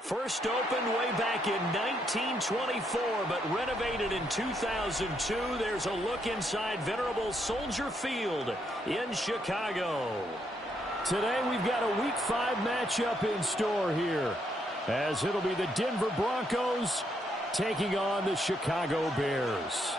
First opened way back in 1924, but renovated in 2002. There's a look inside venerable Soldier Field in Chicago. Today we've got a Week 5 matchup in store here, as it'll be the Denver Broncos taking on the Chicago Bears.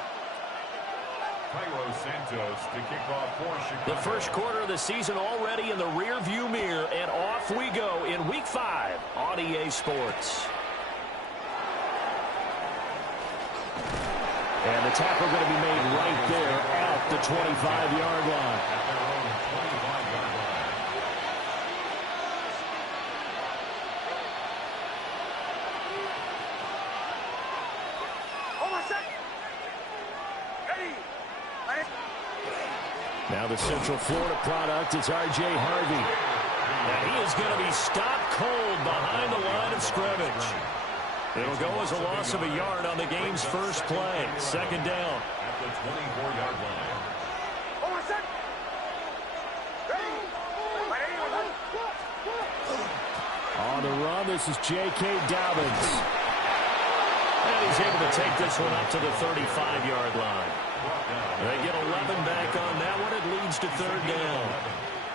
The first quarter of the season already in the rearview mirror, and off we go in Week 5 on EA Sports. And the tackle going to be made right there at the 25-yard line. Now the Central Florida product is R.J. Harvey. And he is going to be stopped cold behind the line of scrimmage. It'll go as a loss of a yard on the game's first play. Second down. At the 24-yard line. On the run, this is J.K. Dobbins. And he's able to take this one up to the 35-yard line. They get 11 back on that one. It leads to third down.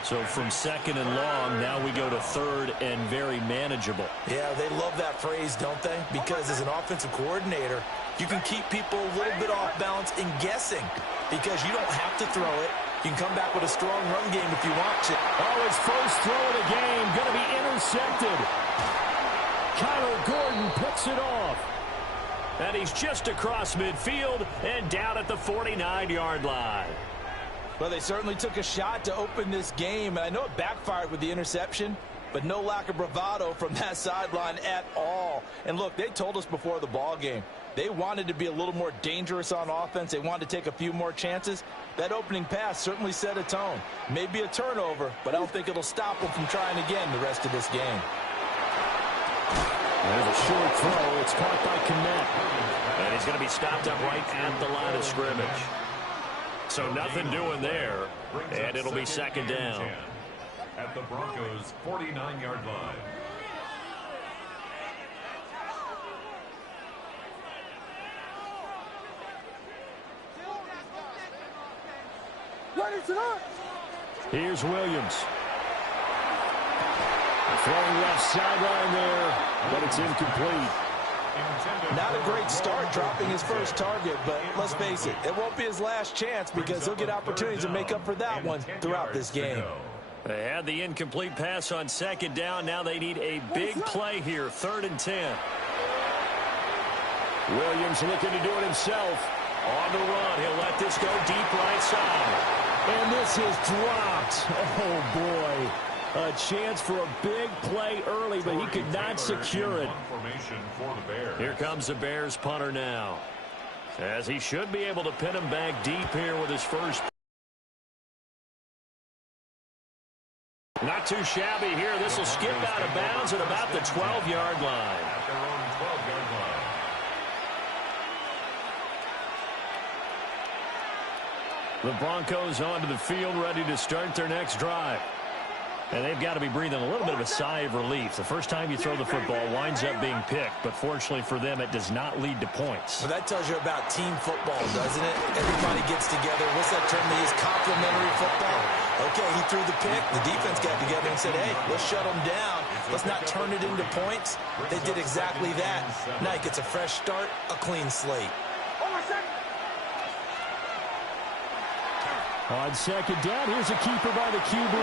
So from second and long, now we go to third and very manageable. Yeah, they love that phrase, don't they? Because as an offensive coordinator, you can keep people a little bit off balance and guessing because you don't have to throw it. You can come back with a strong run game if you want to. Oh, his first throw of the game going to be intercepted. Kyler Gordon picks it off. And he's just across midfield and down at the 49-yard line. Well, they certainly took a shot to open this game, and I know it backfired with the interception, but no lack of bravado from that sideline at all. And look, they told us before the ball game, they wanted to be a little more dangerous on offense. They wanted to take a few more chances. That opening pass certainly set a tone. Maybe a turnover, but I don't think it'll stop them from trying again the rest of this game. There's a short throw. It's caught by Kmet. And he's going to be stopped up right at the line of scrimmage. So nothing doing there. And it'll be second down. At the Broncos' 49-yard line. Here's Williams. Throwing left sideline there, but it's incomplete. Not a great start dropping his first target, but let's face it, it won't be his last chance because he'll get opportunities to make up for that one throughout this game. They had the incomplete pass on second down. Now they need a big play here, 3rd and 10. Williams looking to do it himself. On the run, he'll let this go deep right side. And this is dropped. Oh, boy. A chance for a big play early, but he could not secure it. Here comes the Bears punter now, as he should be able to pin him back deep here with his first. Not too shabby here. This will skip out of bounds at about the 12-yard line. At their own 12-yard line. The Broncos onto the field, ready to start their next drive. And they've got to be breathing a little bit of a sigh of relief. The first time you throw the football winds up being picked, but fortunately for them, it does not lead to points. Well, that tells you about team football, doesn't it? Everybody gets together. What's that term they use? Complementary football. Okay, he threw the pick. The defense got together and said, hey, let's shut them down. Let's not turn it into points. They did exactly that. Now he gets a fresh start, a clean slate. On second down, here's a keeper by the QB.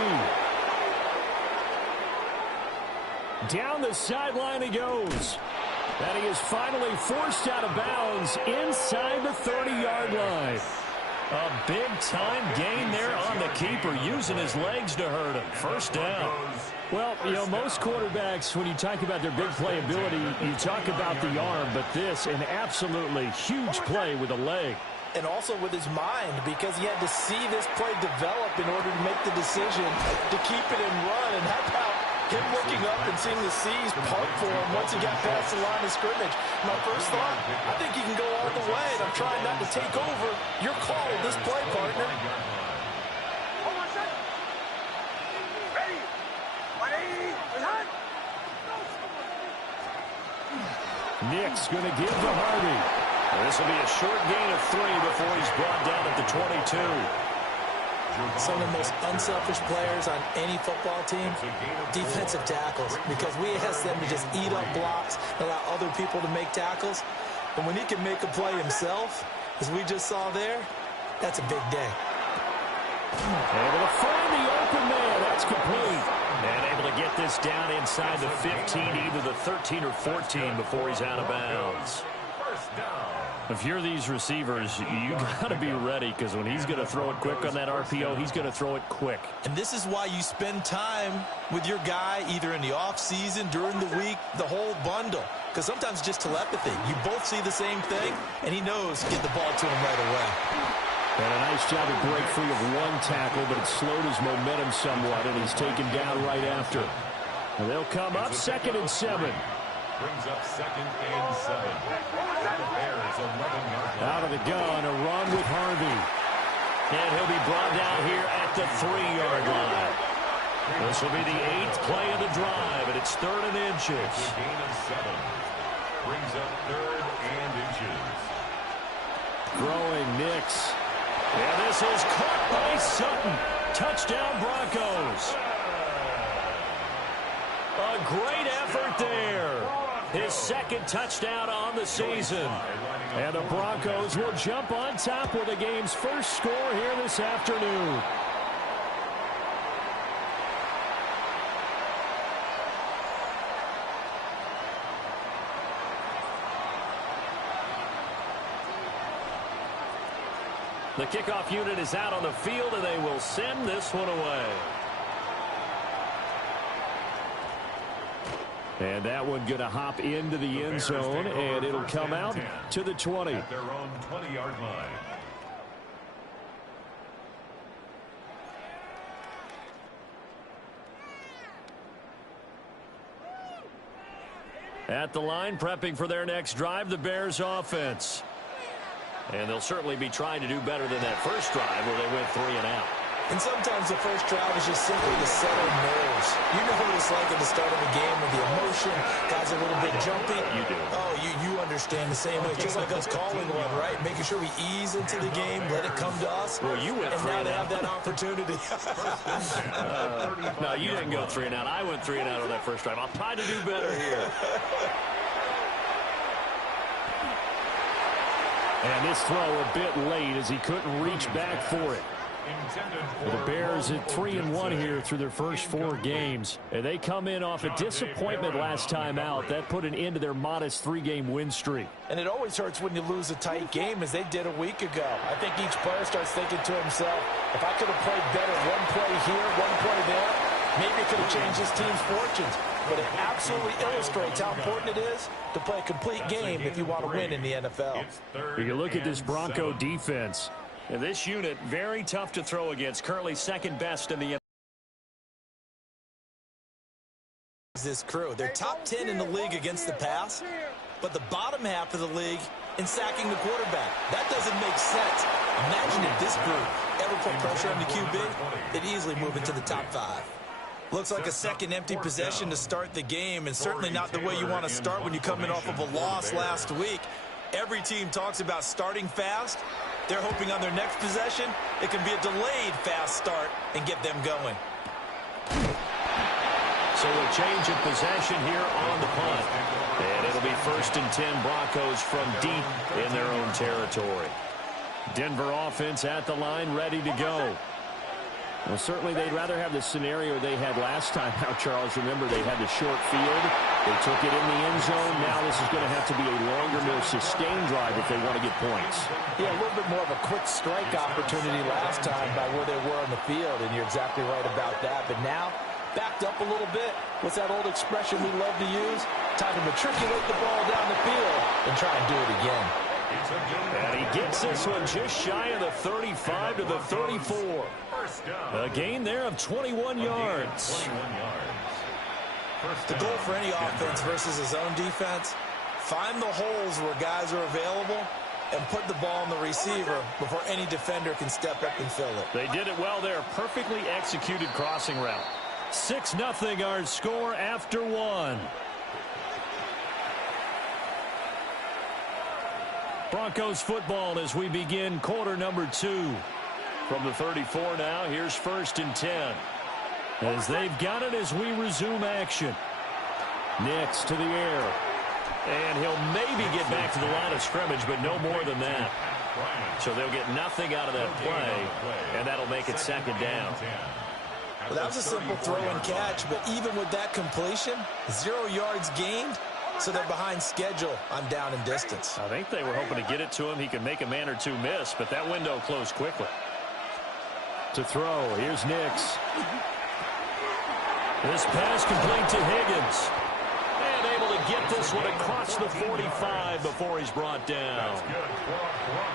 Down the sideline he goes. And he is finally forced out of bounds inside the 30-yard line. A big-time gain there on the keeper, using his legs to hurt him. First down. Well, you know, most quarterbacks, when you talk about their big play ability, you talk about the arm, but this, an absolutely huge play with a leg. And also with his mind, because he had to see this play develop in order to make the decision to keep it and run. And how about him looking up and seeing the C's park for him once he got past the line of scrimmage? My first thought, I think he can go all the way, and I'm trying not to take over your call of this play, partner. Nick's going to give to Harvey. This will be a short gain of 3 before he's brought down at the 22. Some of the most unselfish players on any football team, defensive tackles, because we ask them to just eat up blocks, allow other people to make tackles. And when he can make a play himself, as we just saw there, that's a big day. Able to find the open man. That's complete. And able to get this down inside the 15, either the 13 or 14 before he's out of bounds. If you're these receivers, you got to be ready, because when he's going to throw it quick on that RPO, he's going to throw it quick. And this is why you spend time with your guy either in the offseason, during the week, the whole bundle. Because sometimes just telepathy. You both see the same thing, and he knows get the ball to him right away. And a nice job to break free of one tackle, but it slowed his momentum somewhat, and he's taken down right after. And they'll come up 2nd and 7. Brings up 2nd and 7. The Bears 11-yard line. Out of the gun, a run with Harvey. And he'll be brought down here at the 3-yard line. This will be the 8th play of the drive, and it's 3rd and inches. A gain of 7. Brings up 3rd and inches. Growing Nix. And this is caught by Sutton. Touchdown Broncos. A great effort there. His 2nd touchdown on the season. And the Broncos will jump on top with the game's first score here this afternoon. The kickoff unit is out on the field, and they will send this one away. And that one going to hop into the end zone, and it'll come out to the 20. At their own 20-yard line. At the line, prepping for their next drive, the Bears offense. And they'll certainly be trying to do better than that first drive where they went 3 and out. And sometimes the first drive is just simply to settle nerves. You know what it's like at the start of a game with the emotion. Guys are a little bit jumpy. You do. Oh, you understand the same way. Just like us calling one, right? Making sure we ease into the game, let it come to us. Well, you went 3 and and now they out. have that opportunity. No, you didn't go 3 and out. I went 3 and out on that first drive. I'll try to do better here. And this throw a bit late as he couldn't reach back for it. The Bears at 3-1 here through their first 4 games. And they come in off a disappointment last time out. That put an end to their modest 3-game win streak. And it always hurts when you lose a tight game, as they did a week ago. I think each player starts thinking to himself, if I could have played better one play here, one play there, maybe it could have changed this team's fortunes. But it absolutely illustrates how important it is to play a complete game if you want to win in the NFL. You look at this Bronco defense. And this unit, very tough to throw against. Currently 2nd best in the NFL. This crew, they're top 10 in the league against the pass, but the bottom half of the league in sacking the quarterback. That doesn't make sense. Imagine if this group ever put pressure on the QB, they'd easily move into the top 5. Looks like a second empty possession to start the game, and certainly not the way you want to start when you're coming off of a loss last week. Every team talks about starting fast. They're hoping on their next possession, it can be a delayed fast start and get them going. So a change of possession here on the punt. And it'll be 1st and 10 Broncos from deep in their own territory. Denver offense at the line, ready to go. Well, certainly they'd rather have the scenario they had last time out, Charles. Remember, they had the short field. They took it in the end zone. Now this is going to have to be a longer, more sustained drive if they want to get points. Yeah, a little bit more of a quick strike opportunity last time by where they were on the field, and you're exactly right about that. But now, backed up a little bit. What's that old expression we love to use? Time to matriculate the ball down the field and try and do it again. And he gets this one just shy of the 35 to the 34. A gain there of 21 yards. The goal for any offense versus his own defense, find the holes where guys are available and put the ball on the receiver before any defender can step up and fill it. They did it well there. Perfectly executed crossing route. 6-0 our score after 1. Broncos football as we begin quarter number 2. From the 34 now, here's 1st and 10. As they've got it as we resume action. Nix to the air. And he'll maybe get back to the line of scrimmage, but no more than that. So they'll get nothing out of that play, and that'll make it 2nd down. Well, that was a simple throw and catch, but even with that completion, 0 yards gained, so they're behind schedule on down and distance. I think they were hoping to get it to him. He could make a man or two miss, but that window closed quickly. To throw, here's Nix. This pass complete to Higgins. And able to get this one across the 45 before he's brought down.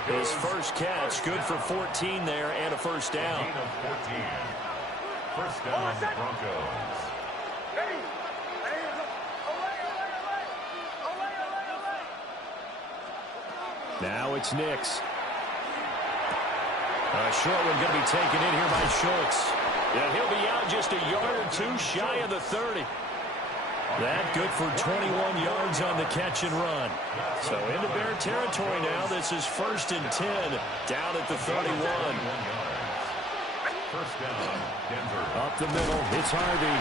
His first catch, good for 14 there and a 1st down. 1st down, Broncos. Now it's Nix. A short one going to be taken in here by Schultz. Yeah, he'll be out just a yard or two shy of the 30. That good for 21 yards on the catch and run. So into Bear territory now. This is 1st and 10 down at the 31. 1st down, Denver. Up the middle, it's Harvey.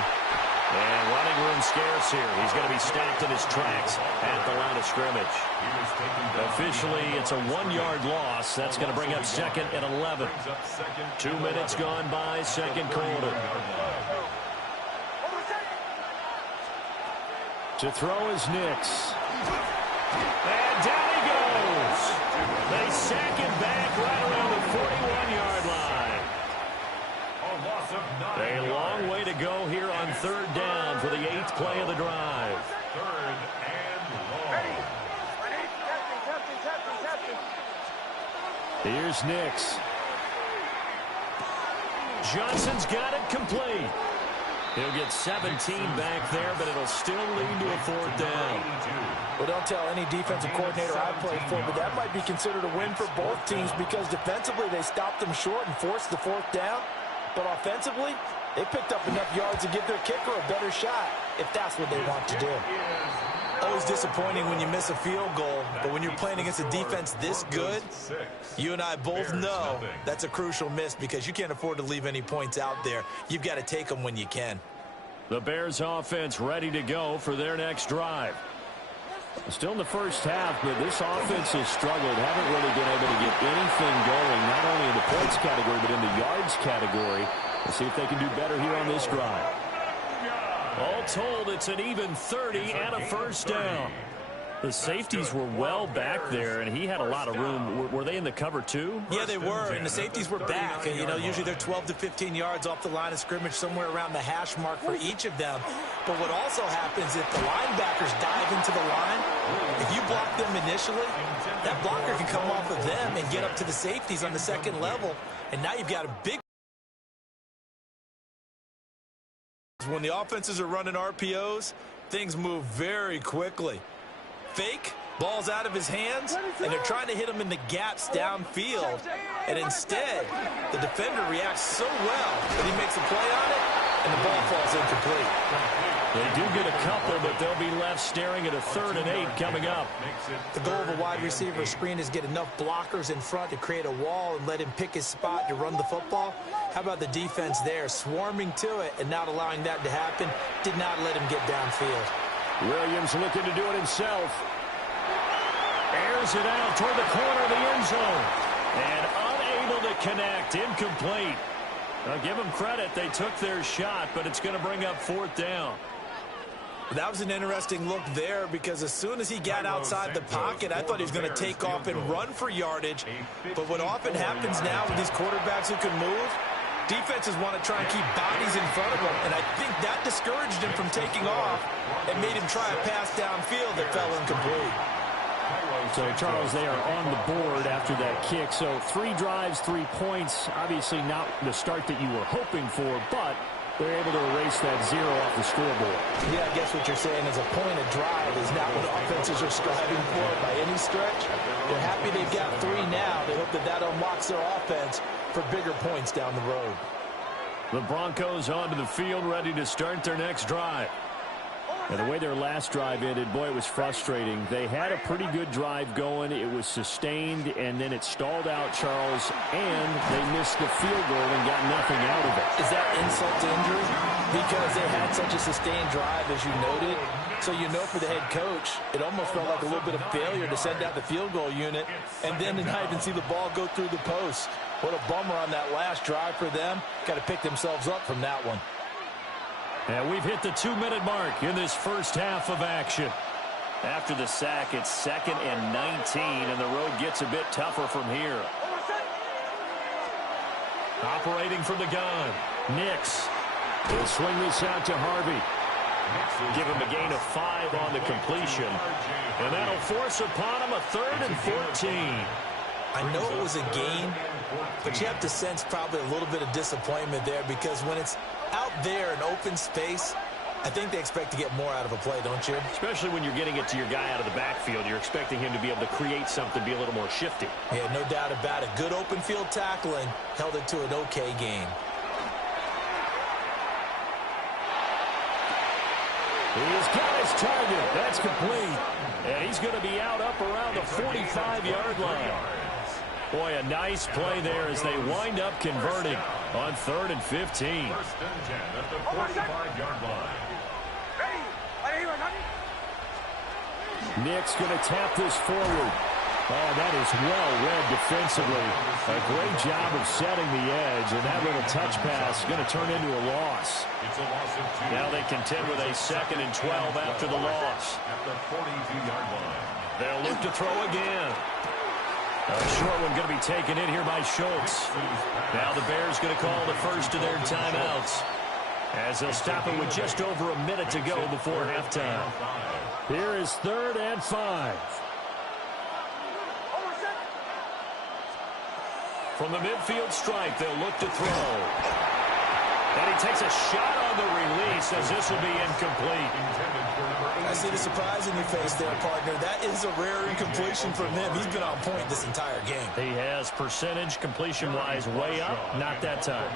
And running room scarce here. He's going to be stopped in his tracks at the line of scrimmage. Officially, it's a 1-yard loss. That's going to bring up 2nd and 11. 2 minutes gone by, 2nd quarter. To throw is Nix. And down he goes. They sack him back right around the 41-yard line. A long way to go here on 3rd down for the 8th play of the drive. 3rd and long. Here's Nix. Johnson's got it complete. He'll get 17 back there, but it'll still lead to a 4th down. Well, don't tell any defensive coordinator I played for, but that might be considered a win for both teams because defensively they stopped them short and forced the 4th down. But offensively, they picked up enough yards to give their kicker a better shot, if that's what they want to do. Always disappointing when you miss a field goal, but when you're playing against a defense this good, you and I both know that's a crucial miss because you can't afford to leave any points out there. You've got to take them when you can. The Bears offense ready to go for their next drive. Still in the first half, but this offense has struggled. Haven't really been able to get anything going, not only in the points category, but in the yards category. Let's see if they can do better here on this drive. All told, it's an even 30 and a 1st down. The safeties were well back there, and he had a lot of room. Were they in the cover, too? Yeah, they were, and the safeties were back. And, you know, usually they're 12 to 15 yards off the line of scrimmage, somewhere around the hash mark for each of them. But what also happens if the linebackers dive into the line, if you block them initially, that blocker can come off of them and get up to the safeties on the 2nd level, and now you've got a big... When the offenses are running RPOs, things move very quickly. Fake, ball's out of his hands, and they're trying to hit him in the gaps downfield. And instead, the defender reacts so well that he makes a play on it, and the ball falls incomplete. They do get a couple, but they'll be left staring at a 3rd and 8 coming up. The goal of a wide receiver screen is get enough blockers in front to create a wall and let him pick his spot to run the football. How about the defense there, swarming to it and not allowing that to happen? Did not let him get downfield. Williams looking to do it himself. Airs it out toward the corner of the end zone. And unable to connect. Incomplete. I'll give them credit. They took their shot, but it's going to bring up 4th down. That was an interesting look there because as soon as he got outside the pocket, I thought he was going to take off and run for yardage. But what often happens now with these quarterbacks who can move, defenses want to try and keep bodies in front of them, and I think that discouraged him from taking off and made him try a pass downfield that fell incomplete. So, Charles, they are on the board after that kick. So 3 drives, 3 points. Obviously not the start that you were hoping for, but they're able to erase that 0 off the scoreboard. Yeah, I guess what you're saying is a point of drive is not what offenses are striving for by any stretch. They're happy they've got 3 now. They hope that that unlocks their offense for bigger points down the road. The Broncos onto the field ready to start their next drive. And the way their last drive ended, boy, it was frustrating. They had a pretty good drive going. It was sustained, and then it stalled out, Charles, and they missed the field goal and got nothing out of it. Is that insult to injury? Because they had such a sustained drive, as you noted. So you know for the head coach, it almost felt like a little bit of failure to send out the field goal unit and then to not even see the ball go through the post. What a bummer on that last drive for them. Got to pick themselves up from that one. And we've hit the 2-minute mark in this first half of action. After the sack, it's 2nd and 19, and the road gets a bit tougher from here. Operating from the gun, Nix. He'll swing this out to Harvey. Give him a gain of 5 on the completion. And that'll force upon him a 3rd and 14. I know it was a gain, but you have to sense probably a little bit of disappointment there because when it's out there in open space, I think they expect to get more out of a play, don't you? Especially when you're getting it to your guy out of the backfield. You're expecting him to be able to create something, be a little more shifty. Yeah, no doubt about it. Good open field tackling held it to an okay game. He's got his target. That's complete. And he's going to be out up around the 45-yard line. Boy, a nice play there as they wind up converting on 3rd and 15. First and 10 at the 45-yard line. Nick's going to tap this forward. Oh, that is well read defensively. A great job of setting the edge, and that little touch pass is going to turn into a loss. It's a loss of 2. Now they contend with a 2nd and 12 after the loss. At the 42-yard line. They'll look to throw again. A short one going to be taken in here by Schultz. Now the Bears going to call the first of their timeouts as they'll stop it with just over a minute to go before halftime. Here is 3rd and 5. From the midfield stripe, they'll look to throw. And he takes a shot on the release as this will be incomplete. I see the surprise in your face there, partner. That is a rare incompletion from him. He's been on point this entire game. He has percentage completion-wise way up. Not that time.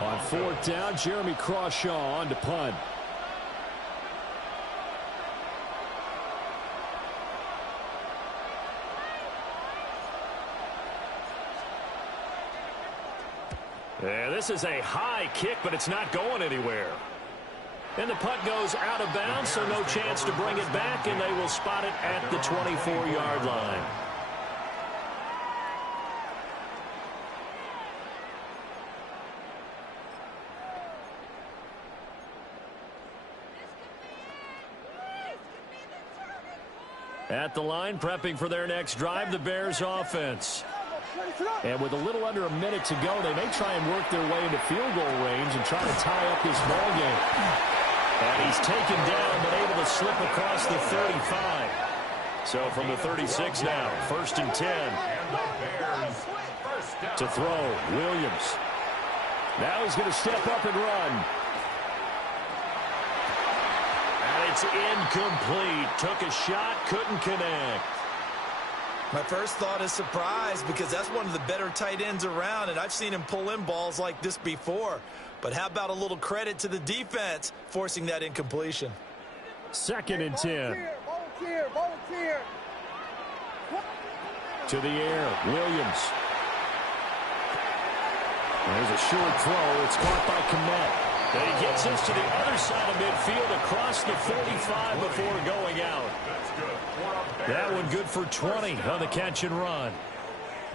On 4th down, Jeremy Crawshaw on to punt. Yeah, this is a high kick, but it's not going anywhere. And the punt goes out of bounds, so no chance to bring it back, and they will spot it at the 24-yard line. At the line, prepping for their next drive, the Bears offense. And with a little under a minute to go, they may try and work their way into field goal range and try to tie up this ball game. And he's taken down, but able to slip across the 35. So from the 36 now, 1st and 10. To throw, Williams. Now he's going to step up and run. And it's incomplete. Took a shot, couldn't connect. My first thought is surprise because that's one of the better tight ends around, and I've seen him pull in balls like this before. But how about a little credit to the defense forcing that incompletion? 2nd and 10. Volunteer. To the air, Williams. There's a short throw. It's caught by Kmet. And he gets this to the other side of midfield across the 45 before going out. That one good for 20 on the catch and run.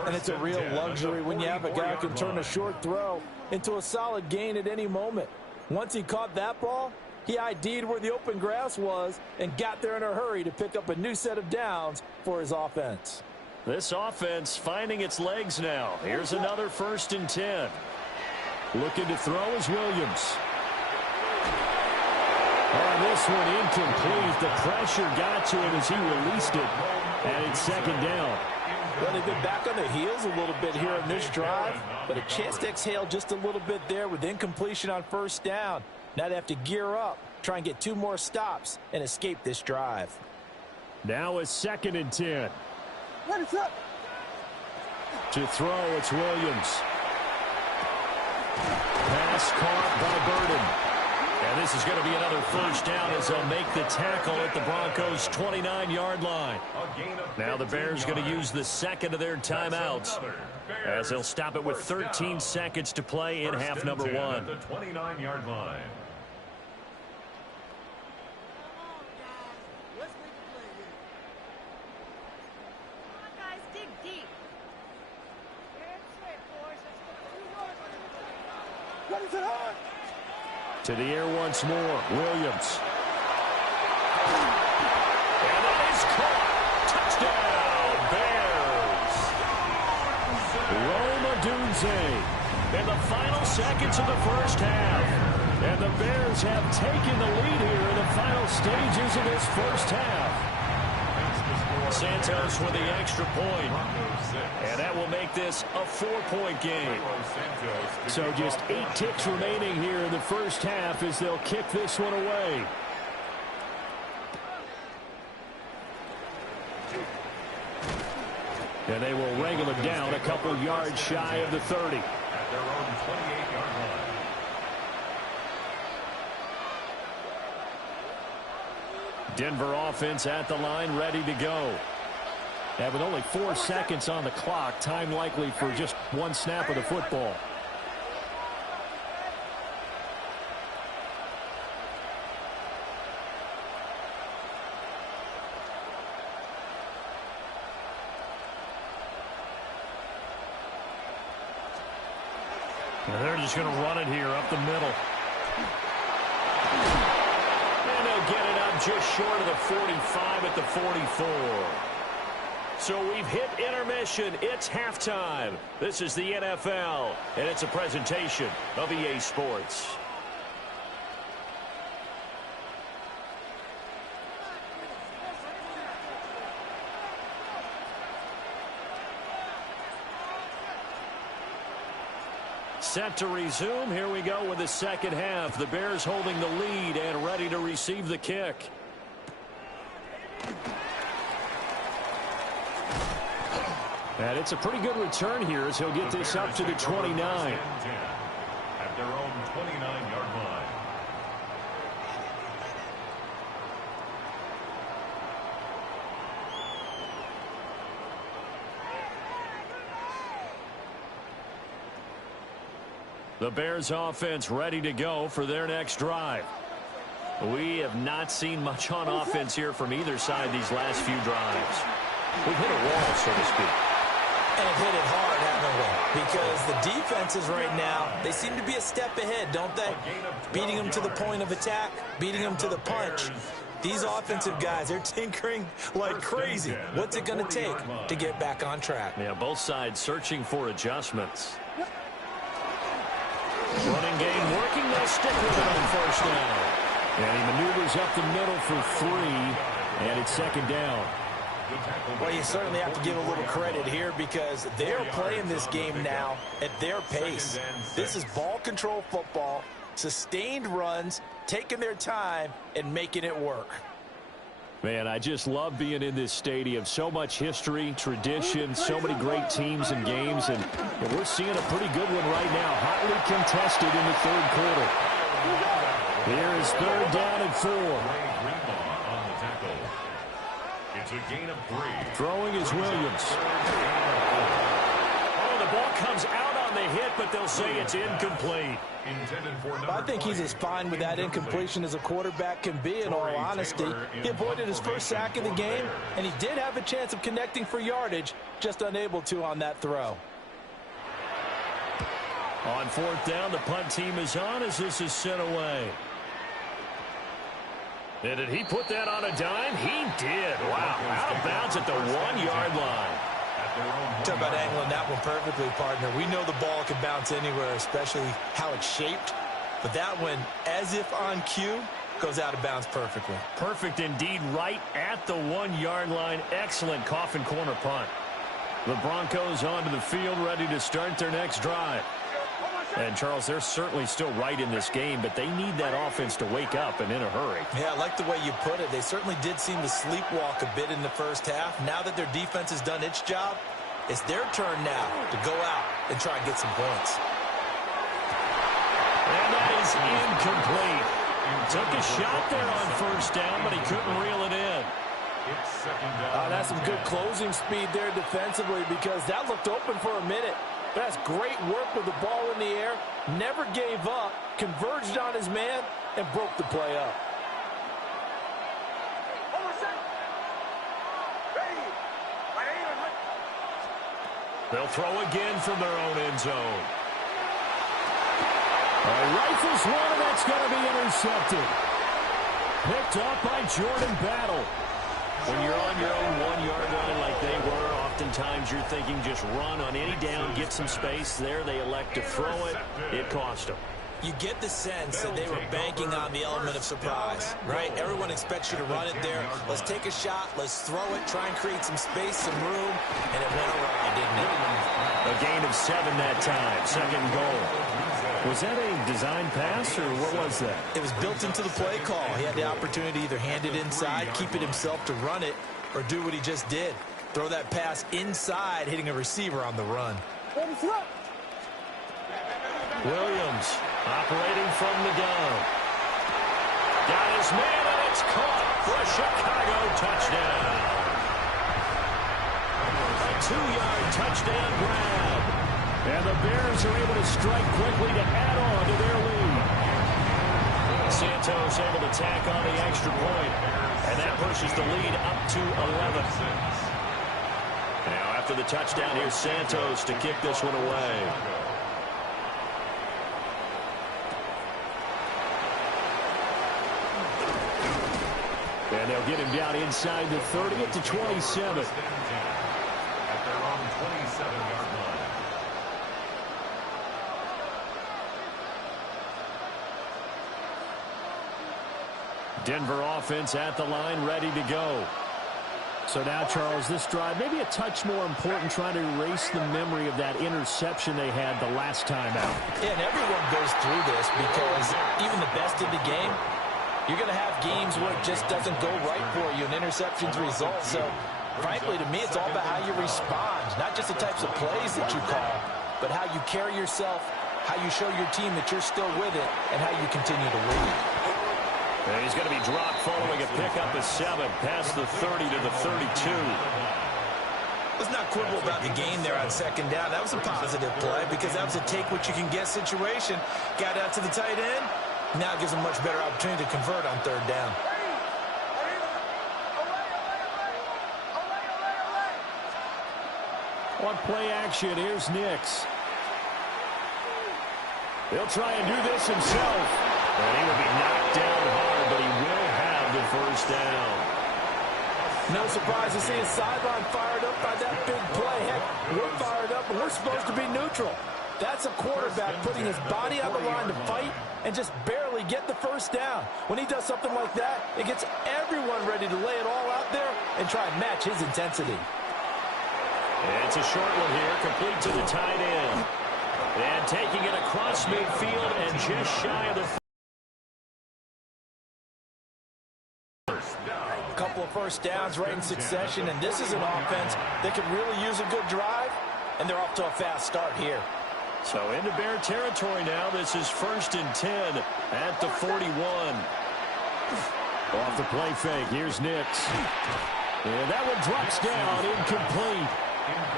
And it's a real luxury when you have a guy who can turn a short throw into a solid gain at any moment. Once he caught that ball, he ID'd where the open grass was and got there in a hurry to pick up a new set of downs for his offense. This offense finding its legs now. Here's another 1st and 10. Looking to throw is Williams. On this one, incomplete. The pressure got to him as he released it. And it's 2nd down. Well, they've been back on their heels a little bit here in this drive, but a chance to exhale just a little bit there with incompletion on 1st down. Now they have to gear up, try and get 2 more stops, and escape this drive. Now it's 2nd and 10. To throw, it's Williams. Pass caught by Burden. And this is going to be another first down as they'll make the tackle at the Broncos' 29-yard line. Now the Bears going to use the second of their timeouts as they'll stop it with 13 seconds to play in half number 1. The 29-yard line. To the air once more, Williams. And that is caught. Touchdown, Bears. Roma Dunze in the final seconds of the first half. And the Bears have taken the lead here in the final stages of this first half. Santos with the extra point. And that will make this a 4-point game. So just 8 ticks remaining here in the first half as they'll kick this one away. And they will wrangle it down a couple yards shy of the 30. At their own 28-yard line. Denver offense at the line, ready to go. And with only 4 seconds on the clock, time likely for just one snap of the football. And they're just going to run it here up the middle. And they'll get it up just short of the 45 at the 44. So we've hit intermission. It's halftime. This is the NFL, and it's a presentation of EA Sports. Set to resume. Here we go with the second half. The Bears holding the lead and ready to receive the kick. And it's a pretty good return here as he'll get this up to the 29. At their own 29-yard line. The Bears offense ready to go for their next drive. We have not seen much on offense here from either side these last few drives. We've hit a wall, so to speak. And hit it hard, haven't we? Because the defenses right now, they seem to be a step ahead, don't they? Beating them to the point of attack, beating them to the punch. These offensive guys, they're tinkering like crazy. What's it going to take to get back on track? Yeah, both sides searching for adjustments. Running game working. They'll stick with it on first down. And he maneuvers up the middle for 3, and it's second down. Well, you certainly have to give a little credit here because they're playing this game now at their pace. This is ball control football, sustained runs, taking their time, and making it work. Man, I just love being in this stadium. So much history, tradition, so many great teams and games, and we're seeing a pretty good one right now, hotly contested in the third quarter. Here is third down and 4. On the tackle. It's a gain of 3. Throwing is Williams. Oh, the ball comes out on the hit, but they'll say it's incomplete. I think he's as fine with that incompletion as a quarterback can be, in all honesty. He avoided his first sack of the game, and he did have a chance of connecting for yardage, just unable to on that throw. On fourth down, the punt team is on as this is sent away. And did he put that on a dime? He did. Wow, out of bounds at the 1-yard line. Talk about angling that one perfectly, partner. We know the ball can bounce anywhere, especially how it's shaped. But that one, as if on cue, goes out of bounds perfectly. Perfect indeed, right at the 1-yard line. Excellent coffin corner punt. The Broncos onto the field, ready to start their next drive. And, Charles, they're certainly still right in this game, but they need that offense to wake up and in a hurry. Yeah, I like the way you put it. They certainly did seem to sleepwalk a bit in the first half. Now that their defense has done its job, it's their turn now to go out and try and get some points. And that is incomplete. Took a shot there on first down, but he couldn't reel it in. It's second down. That's some good closing speed there defensively because that looked open for a minute. That's great work with the ball in the air. Never gave up, converged on his man, and broke the play up. They'll throw again from their own end zone. Rifles one, and that's going to be intercepted. Picked up by Jordan Battle. When you're on your own one-yard line like they were, oftentimes you're thinking just run on any down, get some space. There they elect to throw it. It cost them. You get the sense that they were banking on the element of surprise, right? Everyone expects you to run it there. Let's take a shot. Let's throw it. Try and create some space, some room. And it went awry, didn't it? A gain of 7 that time. Second goal. Was that a design pass, or what was that? It was built into the play call. He had the opportunity to either hand it inside, keep it himself to run it, or do what he just did. Throw that pass inside, hitting a receiver on the run. Williams operating from the gun. Got his man, and it's caught for a Chicago touchdown. A 2-yard touchdown grab. And the Bears are able to strike quickly to add on to their lead. Santos able to tack on the extra point, and that pushes the lead up to 11. Now after the touchdown, here's Santos to kick this one away. And they'll get him down inside the 30 at the 27. At their own 27-yard line. Denver offense at the line, ready to go. So now, Charles, this drive, maybe a touch more important, trying to erase the memory of that interception they had the last time out. Yeah, and everyone goes through this because even the best in the game, you're going to have games where it just doesn't go right for you, and interceptions result. So, frankly, to me, it's all about how you respond, not just the types of plays that you call, but how you carry yourself, how you show your team that you're still with it, and how you continue to lead. And he's going to be dropped following a pickup of 7 past the 30 to the 32. Let's not quibble about the game there on second down. That was a positive play because that was a take-what-you-can-get situation. Got out to the tight end. Now it gives them a much better opportunity to convert on third down. On play action, here's Nix. He'll try and do this himself. And he will be knocked down hard, but he will have the first down. No surprise to see his sideline fired up by that big play. Heck, we're fired up, and we're supposed to be neutral. That's a quarterback putting his body on the line to fight and just barely get the first down. When he does something like that, it gets everyone ready to lay it all out there and try and match his intensity. It's a short one here, complete to the tight end. And taking it across midfield and just shy of the... A couple of first downs right in succession, and this is an offense that could really use a good drive, and they're off to a fast start here. So into Bear territory now. This is 1st and 10 at the 41. Off the play fake, here's Nix. And that one drops down, incomplete.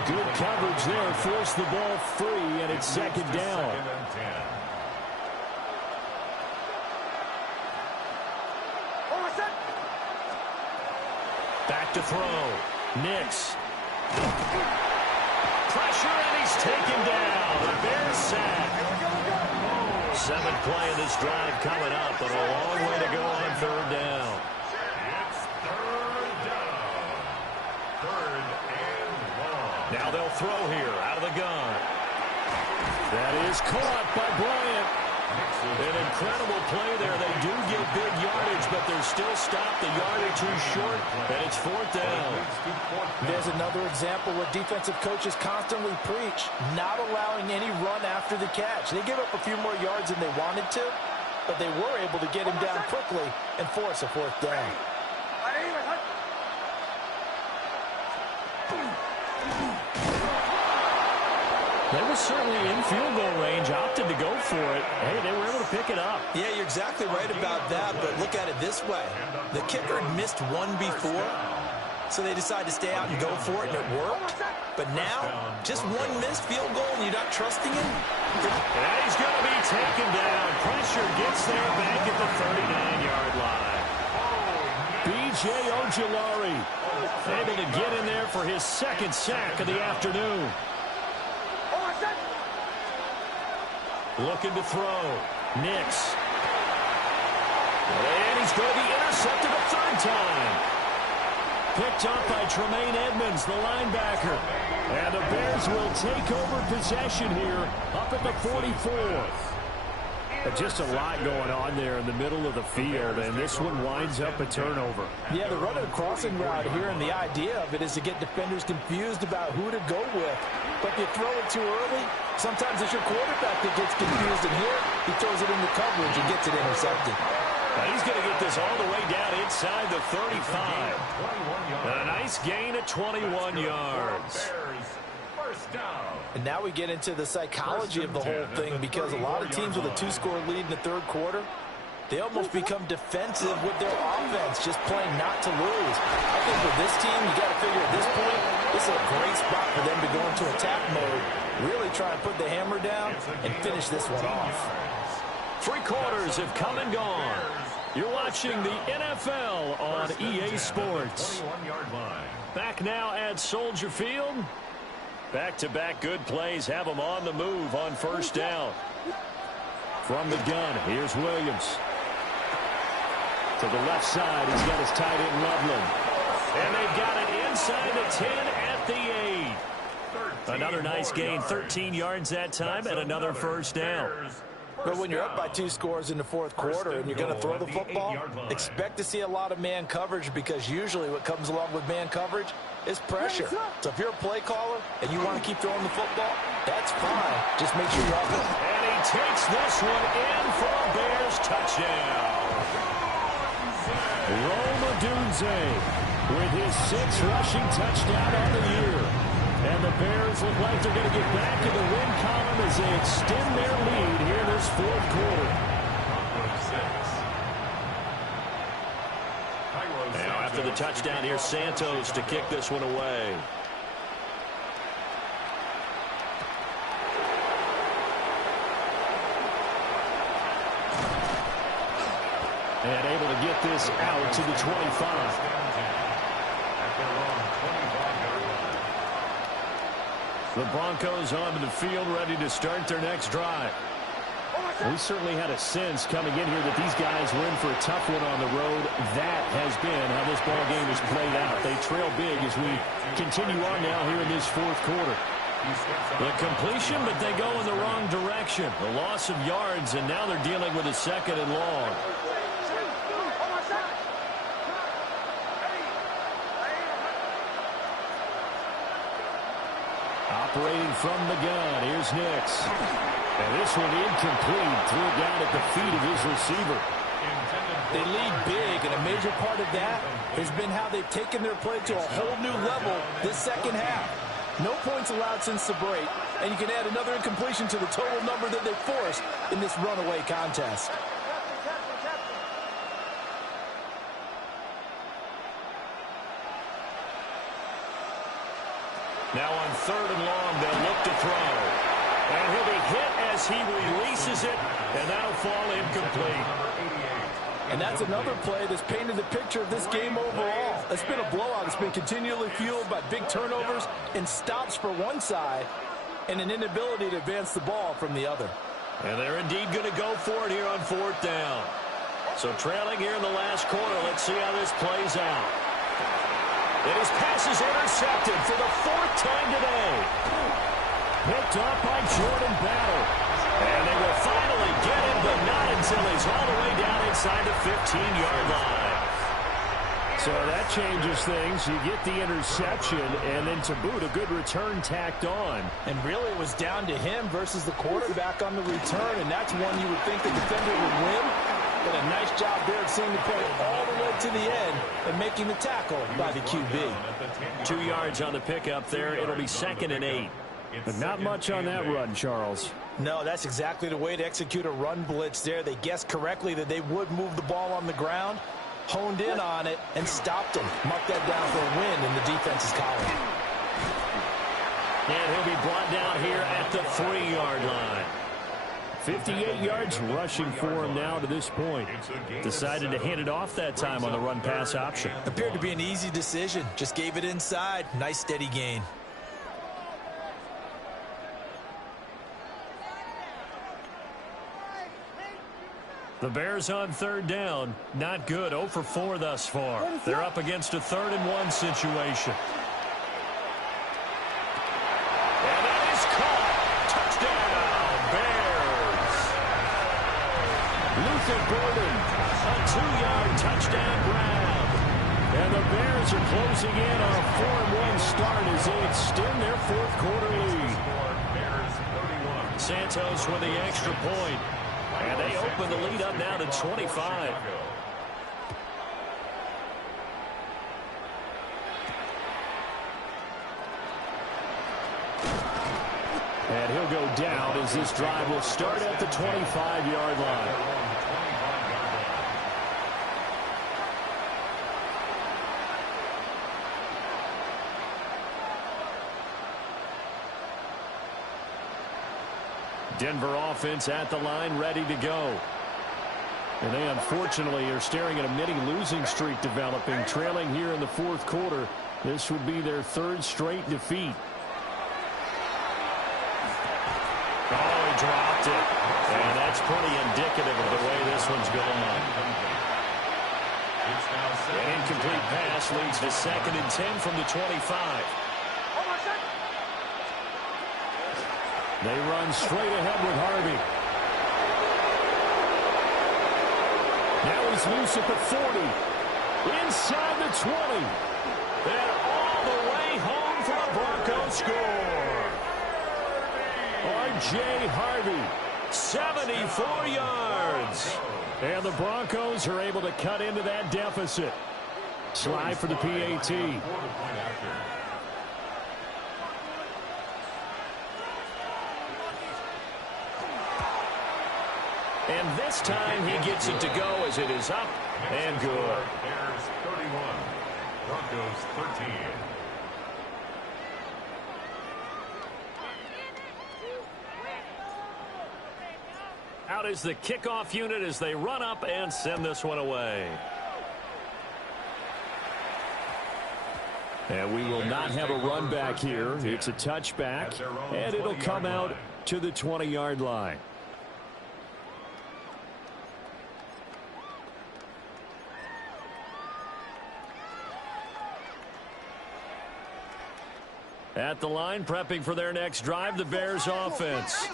Good coverage there, forced the ball free, and it's second down. Back to throw. Nix. Pressure, and he's taken down. The Bears sack. 7th play of this drive coming up, but a long way to go on third down. It's third down. 3rd and long. Now they'll throw here out of the gun. That is caught by Bryant. An incredible play there. They do get big yardage, but they're still stopped a yard or two short, and it's 4th down. There's another example where defensive coaches constantly preach, not allowing any run after the catch. They give up a few more yards than they wanted to, but they were able to get him down quickly and force a 4th down. They were was certainly in field goal range, opted to go for it. Hey, they were able to pick it up. Yeah, you're exactly right about that, but look at it this way. The kicker had missed one before, so they decided to stay out and go for it, and it worked. But now, just one missed field goal, and you're not trusting him? And he's going to be taken down. Pressure gets there back at the 39-yard line. B.J. Ojulari able to get in there for his second sack of the afternoon. Looking to throw. Nix. And he's going to be intercepted a third time. Picked up by Tremaine Edmonds, the linebacker. And the Bears will take over possession here up at the 44th. Just a lot going on there in the middle of the field, and this one winds up a turnover. Yeah, they're running a crossing route here, and the idea of it is to get defenders confused about who to go with. But if you throw it too early, sometimes it's your quarterback that gets confused, and here he throws it into coverage and gets it intercepted. Now he's going to get this all the way down inside the 35. And a nice gain at 21 yards. And now we get into the psychology of the whole thing, because a lot of teams with a two-score lead in the third quarter, they almost become defensive with their offense, just playing not to lose. I think with this team, you got to figure at this point, this is a great spot for them to go into attack mode, really try and put the hammer down and finish this one off. 3 quarters have come and gone. You're watching the NFL on EA Sports. Back now at Soldier Field. Back-to-back good plays have them on the move on first down. From the gun, here's Williams. To the left side, he's got his tight end Loveland. And they've got it inside the 10 at the 8. Another nice gain, 13 yards that time, and another first down. But when you're up by 2 scores in the fourth quarter and you're going to throw the football, expect to see a lot of man coverage, because usually what comes along with man coverage is pressure. So if you're a play caller and you want to keep throwing the football, that's fine. Just make sure you're off it. And he takes this one in for a Bears touchdown. Rome Odunze with his 6th rushing touchdown on the year. And the Bears look like they're going to get back in the win column as they extend their lead here in this fourth quarter. Now after the touchdown, here's Santos to kick this one away. And able to get this out to the 25. The Broncos onto the field, ready to start their next drive. We certainly had a sense coming in here that these guys were in for a tough one on the road. That has been how this ball game has played out. They trail big as we continue on now here in this fourth quarter. The completion, but they go in the wrong direction. The loss of yards, and now they're dealing with a 2nd and long. Operating from the gun, here's Nix. And this one incomplete, threw it down at the feet of his receiver. They lead big, and a major part of that has been how they've taken their play to a whole new level this second half. No points allowed since the break, and you can add another incompletion to the total number that they've forced in this runaway contest. Now on 3rd and long, they'll look to throw. And he'll be hit as he releases it, and that'll fall incomplete. And that's another play that's painted the picture of this game overall. It's been a blowout. It's been continually fueled by big turnovers and stops for one side and an inability to advance the ball from the other. And they're indeed going to go for it here on 4th down. So trailing here in the last quarter, let's see how this plays out. And his pass is intercepted for the 4th time today. Picked up by Jordan Battle. And they will finally get him, but not until he's all the way down inside the 15-yard line. So that changes things. You get the interception, and then to boot, a good return tacked on. And really, it was down to him versus the quarterback on the return, and that's one you would think the defender would win. But a nice job there of seeing the play all the way to the end and making the tackle by the QB. 2 yards on the pickup there. It'll be 2nd and 8. But not much on that run, Charles. No, that's exactly the way to execute a run blitz there. They guessed correctly that they would move the ball on the ground, honed in on it, and stopped them. Mark that down for a win in the defense's column. And he'll be brought down here at the 3-yard line. 58 yards rushing for him now to this point. Decided to hand it off that time on the run-pass option. Appeared to be an easy decision. Just gave it inside. Nice steady gain. The Bears on 3rd down. Not good. 0 for 4 thus far. They're up against a 3rd and 1 situation. And that is caught. Touchdown, Bears. Luther Burden, a 2-yard touchdown grab. And the Bears are closing in on a 4-1 start as they extend their 4th quarter lead. Santos with the extra point. And they open the lead up now to 25. And he'll go down as this drive will start at the 25-yard line. Denver offense at the line, ready to go. And they unfortunately are staring at a mini losing streak developing, trailing here in the 4th quarter. This would be their 3rd straight defeat. Oh, he dropped it. And that's pretty indicative of the way this one's going. An incomplete pass leads to 2nd and 10 from the 25. They run straight ahead with Harvey. Now he's loose at the 40. Inside the 20. And all the way home for a Broncos score. R.J. Harvey, 74 yards. And the Broncos are able to cut into that deficit. Slide for the PAT. And this time he gets it to go as it is up and good. Bears 31, Broncos 13. Out is the kickoff unit as they run up and send this one away. And we will not have a run back here. It's a touchback, and it'll come out to the 20-yard line. At the line, prepping for their next drive, the Bears offense.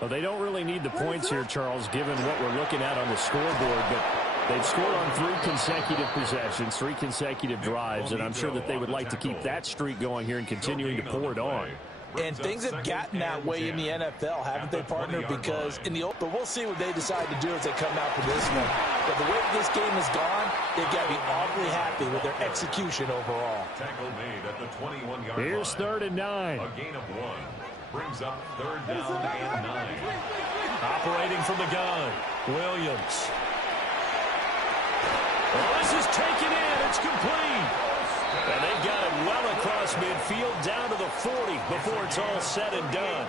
Well, they don't really need the points here, Charles, given what we're looking at on the scoreboard, but they've scored on 3 consecutive possessions, 3 consecutive drives, and I'm sure that they would like to keep that streak going here and continuing to pour it on. And things have gotten that way in the NFL, haven't they, partner? Because in the open, we'll see what they decide to do as they come out for this one. But the way this game has gone, they've got to be awfully happy with their execution overall. Tackle made at the 21-yard line. Here's 3rd and 9. A gain of 1 brings up 3rd down and 9. Operating from the gun, Williams. Well, this is taken in. It's complete. And they've got it well across midfield down to the 40 before it's all said and done.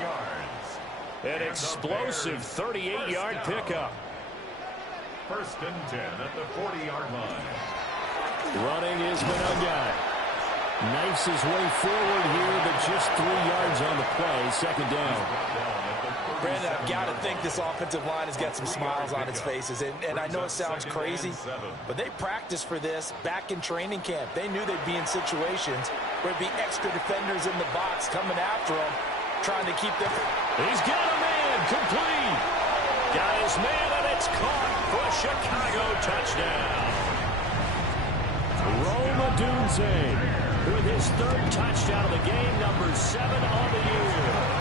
An explosive 38-yard pickup. 1st and 10 at the 40-yard line. Running is Benunga. Knifes his way forward here, but just 3 yards on the play. 2nd down. Brandon, I've got to think this offensive line has got some smiles on its faces. And I know it sounds crazy, but they practiced for this back in training camp. They knew they'd be in situations where there'd be extra defenders in the box coming after them, trying to keep them. He's got a man, complete. Got his man, and it's caught for a Chicago touchdown. Rome Odunze with his 3rd touchdown of the game, number 7 on the year.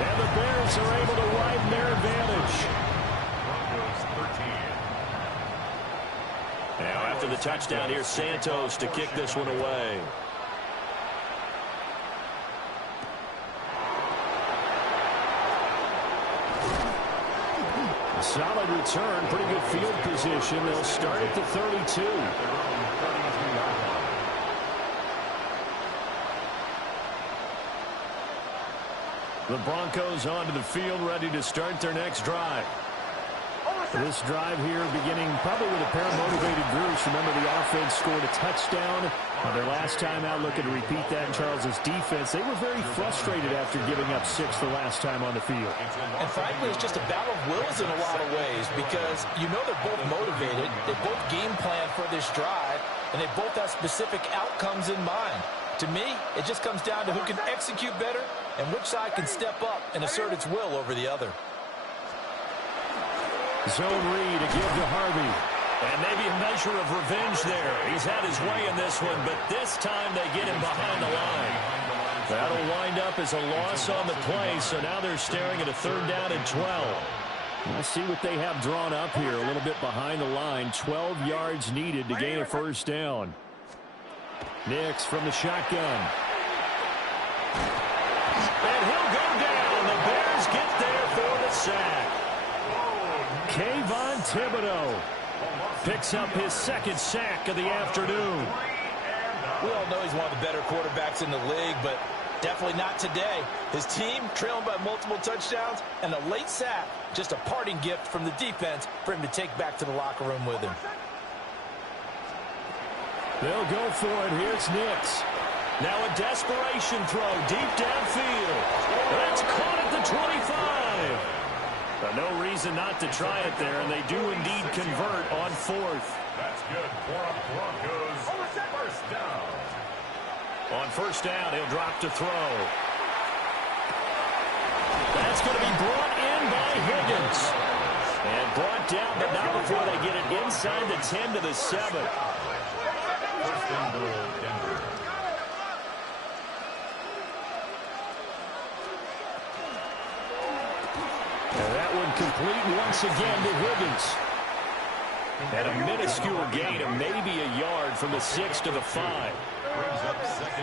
And the Bears are able to widen their advantage. Now after the touchdown, here's Santos to kick this one away. Solid return, pretty good field position. They'll start at the 32. The Broncos onto the field, ready to start their next drive. This drive here beginning probably with a pair of motivated groups. Remember, the offense scored a touchdown their last time out. Looking to repeat that in Charles's defense. They were very frustrated after giving up 6 the last time on the field. And frankly, it's just a battle of wills in a lot of ways because you know they're both motivated. They both game plan for this drive, and they both have specific outcomes in mind. To me, it just comes down to who can execute better and which side can step up and assert its will over the other. Zone read to give to Harvey. And maybe a measure of revenge there. He's had his way in this one, but this time they get him behind the line. That'll wind up as a loss on the play, so now they're staring at a 3rd down and 12. Let's see what they have drawn up here. A little bit behind the line. 12 yards needed to gain a 1st down. Nix from the shotgun. And he'll go down. The Bears get there for the sack. Kayvon Thibodeau picks up his 2nd sack of the afternoon. We all know he's one of the better quarterbacks in the league, but definitely not today. His team trailing by multiple touchdowns, and a late sack, just a parting gift from the defense for him to take back to the locker room with him. They'll go for it. Here's Nix. Now a desperation throw deep downfield. That's caught at the 25. But no reason not to try it there, and they do indeed convert on 4th. That's good for a Broncos 1st down. On 1st down, he'll drop to throw. That's going to be brought in by Higgins. And brought down, but not before they get it inside the 10 to the 7. 1st and goal, Denver. And that one complete once again to Higgins. And a minuscule gain of maybe a yard from the 6 to the 5.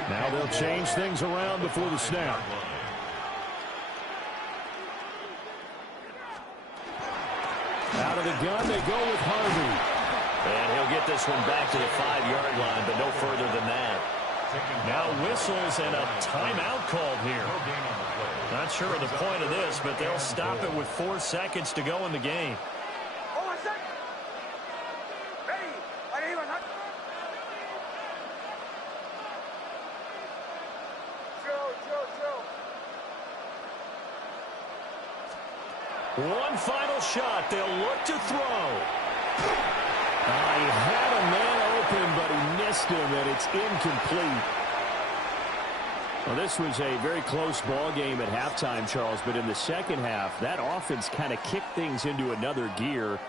Now they'll change things around before the snap. Out of the gun, they go with Harvey. And he'll get this one back to the 5-yard line, but no further than that. Now whistles and a timeout called here. Not sure of the point of this, but they'll stop it with 4 seconds to go in the game. One final shot. They'll look to throw. He had a man open, but he missed him, and it's incomplete. Well, this was a very close ball game at halftime, Charles, but in the second half, that offense kind of kicked things into another gear.